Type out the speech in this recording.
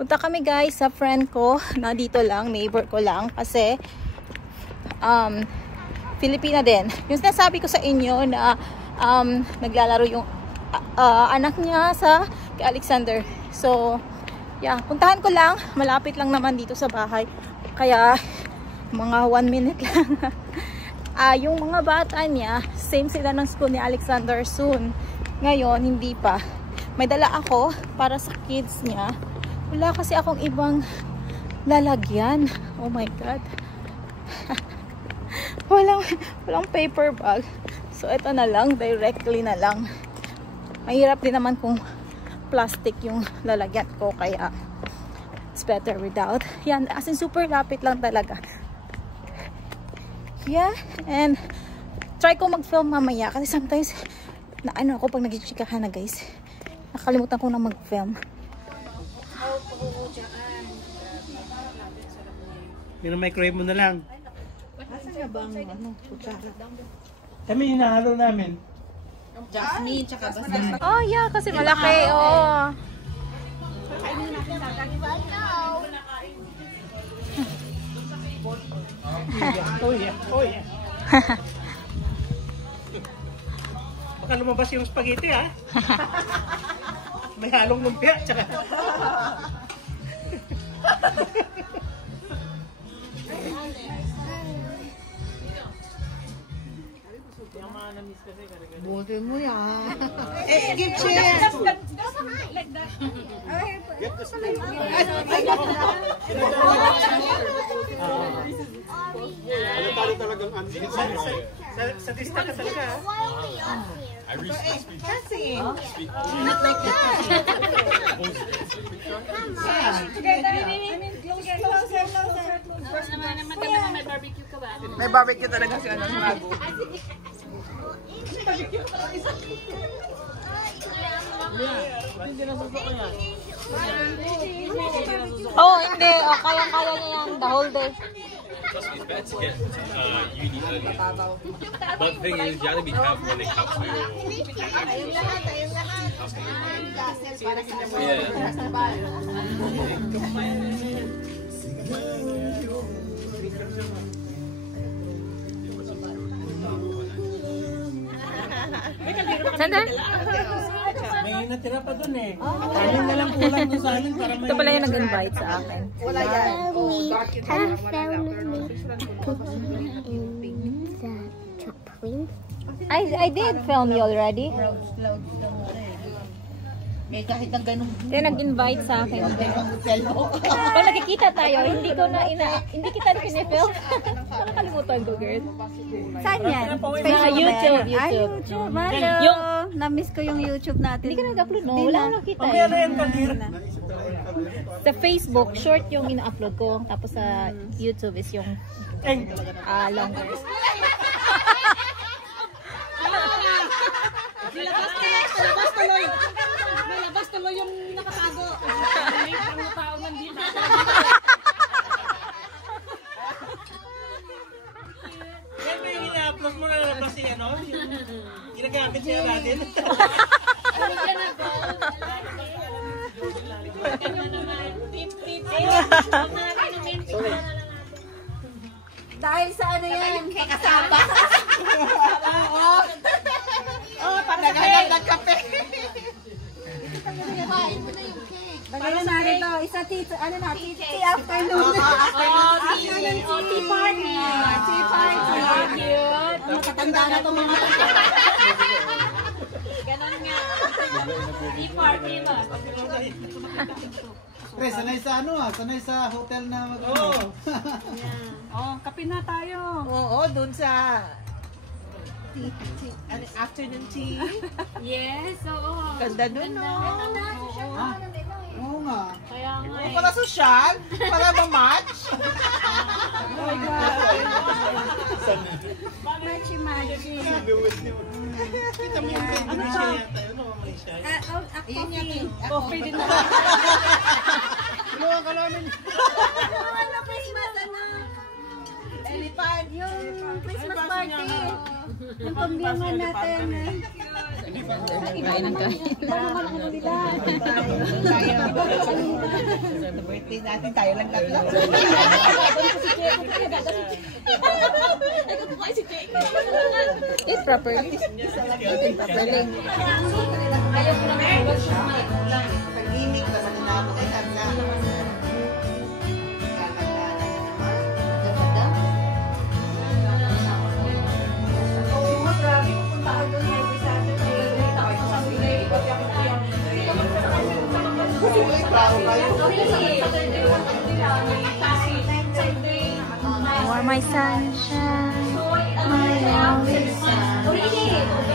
Punta kami guys sa friend ko na dito lang, neighbor ko lang kasi Filipina din. Yung sinasabi ko sa inyo na naglalaro yung anak niya sa kay Alexander. So, yeah, puntahan ko lang. Malapit lang naman dito sa bahay. Kaya, mga 1 minute lang. Yung mga bata niya, same sila ng school ni Alexander soon. Ngayon, hindi pa. May dala ako para sa kids niya. Wala kasi akong ibang lalagyan. Oh my God. walang paper bag. So, ito na lang. Directly na lang. Mahirap din naman kung plastic yung lalagyan ko. Kaya, it's better without. Yan. As in, super lapit lang talaga. Yeah. And, try ko mag-film mamaya. Kasi sometimes, na ano ako pag nag-chikahan na guys. Nakalimutan ko na mag-film. Yung microwave mo na lang. Asan na bang ano, kutsara? Kami hinahalo namin. Jasmine, tsaka basta. Oh yeah, kasi malaki. Oh. Oh yeah. Oh yeah. Baka lumabas yung spaghetti ha. May halong lumpia tsaka. Buti mo yan. Give cheers. Talo talagang andin Sa dista ka talaga ha. I reached my speech. May barbecue talaga si ano, Mago. Oh, hindi. Oh, kaya-kaya niya yan the whole day. Trust me, it's bad to get uni early. But the thing is, you have to be careful when it comes to Sandal? May natira pa dun eh. Ayun na lang kulang dun sa amin para may... Ito pala yung nag-invite sa akin. Wala yan. I did film you already. May kahit ng ganun. Kaya nag-invite sa akin. Pag nakikita tayo, hindi kita na pinifilm. Nakalimutan ko, girl. Saan yan? Sa YouTube. Ay, YouTube. Hello. Na-miss ko yung YouTube natin. Hindi ka nag-upload, no? Wala akong nakita Mamaya na yan, Kalir. Sa Facebook, short yung ina-upload ko. Tapos sa YouTube is yung longer. Malabas tuloy yung nakatago. May pang tao nandito. Yan ba yung ina-upload mo na labas siya, no? Ginagamit siya natin. Dahil sa ano yan? Kasama. Oo, panaganap ng kape. Bagay na natin ito. Isa tea, ano na, tea afternoon. Afternoon tea party. Tea party. Cute. Nakatanda na itong mga ganon nga. Tea party ba? Pre, sanay sa ano sanay sa hotel na Oo. Oh, kape na tayo. Oo, dun sa afternoon tea. Yes, oo. Ganda dun, no? Oo nga. Kaya nga O para social? Para ma-match? Oh my God. Machi-machi. Kita mo yung Malaysia yata. Ano, Malaysia? coffee din na. Tulungan ka namin. Ano, Christmas, ano? Yung Christmas party. Yung pambiyangan natin. Kain ng kain. birthday natin, tayo lang tatlo. Eat properly. Eat properly. Pag-imik, basta ninamo kay Carla. You are my sunshine, my only sun.